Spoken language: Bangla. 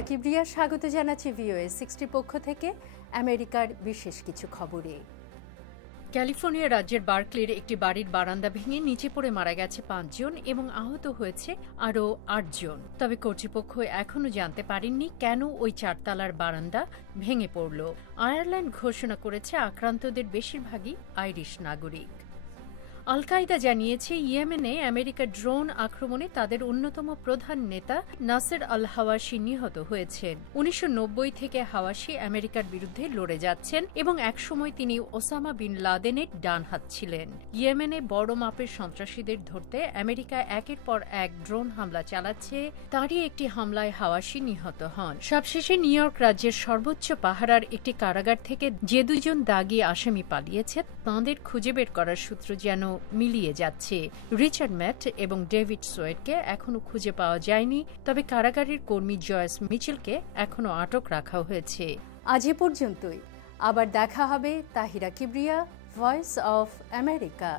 তাহিরা কিবরিয়া স্বাগত জানাচ্ছি ভিওএ 60 পক্ষ থেকে আমেরিকার বিশেষ কিছু খবরে। ক্যালিফোর্নিয়া রাজ্যের বার্কলির একটি বাড়ির বারান্দা ভেঙে নিচে পড়ে মারা গেছে 5 জন এবং আহত হয়েছে আরও 8 জন। তবে কর্তৃপক্ষ এখনও জানতে পারেননি কেন ওই 4 তলার বারান্দা ভেঙে পড়ল। আয়ারল্যান্ড ঘোষণা করেছে আক্রান্তদের বেশিরভাগই আইরিশ নাগরিক। আল কায়দা জানিয়েছে ইয়েমেনে আমেরিকার ড্রোন আক্রমণে তাদের অন্যতম প্রধান নেতা নাসের আল হাওয়াশি নিহত হয়েছেন। 1990 থেকে হাওয়াশি আমেরিকার বিরুদ্ধে লড়ে যাচ্ছেন এবং একসময় তিনি ওসামা বিন লাদেনের ডান হাত ছিলেন। ইয়েমেনে বড় মাপের সন্ত্রাসীদের ধরতে আমেরিকা একের পর এক ড্রোন হামলা চালাচ্ছে, তারই একটি হামলায় হাওয়াশি নিহত হন। সবশেষে নিউ ইয়র্ক রাজ্যের সর্বোচ্চ পাহারার একটি কারাগার থেকে যে 2 জন দাগী আসামি পালিয়েছে তাঁদের খুঁজে বের করার সূত্র যেন মিলিয়ে যাচ্ছে। রিচার্ড ম্যাট এবং ডেভিড সোয়েটকে এখনও খুঁজে পাওয়া যায়নি, তবে কারাগারের কর্মী জয়েস মিচেলকে এখনও আটক রাখা হয়েছে। আজ এ পর্যন্তই। আবার দেখা হবে Tahira Kibria, voice of America.